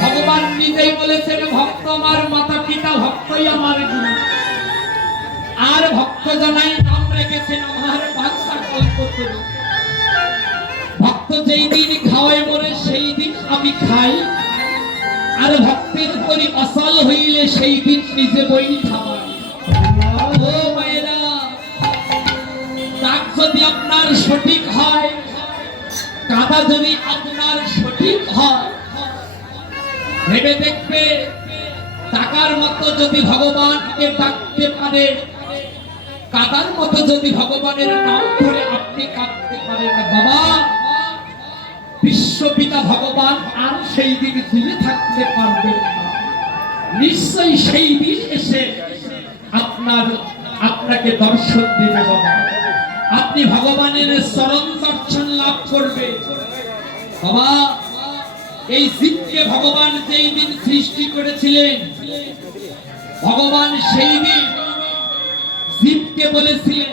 ভগবান নিজেই বলেছেন, ভক্ত আমার মাতা পিতা, ভক্তই আমার গুরু। আর ভক্ত জানাই নাম রেখেছেন আমার বাদশা কল্পত ভক্ত যেই দিন খাওয়ায় মরে, সেই দিন আমি খাই। আর ভক্তের করি অসাল হইলে, সেই দিন নিজে বই খাওয়াই। ও যদি আপনার সঠিক হয় কাদা যদি আপনার সঠিক হয়, ভেবে দেখবে, টাকার মতো যদি ভগবানকে ডাকতে পারে, কাদার মতো যদি ভগবানের নাম ধরে আপনি কাঁদতে পারেন, বাবা, বিশ্বপিতা ভগবান আর সেই দিন দূরে থাকতে পারবেন না। নিশ্চয়ই সেই দিন এসে আপনার, আপনাকে দর্শন দেবে বাবা। আপনি ভগবানের চরণ করবে। বাবা এই জীবকে ভগবান যেই দিন সৃষ্টি করেছিলেন ভগবান সেই দিন জীবকে বলেছিলেন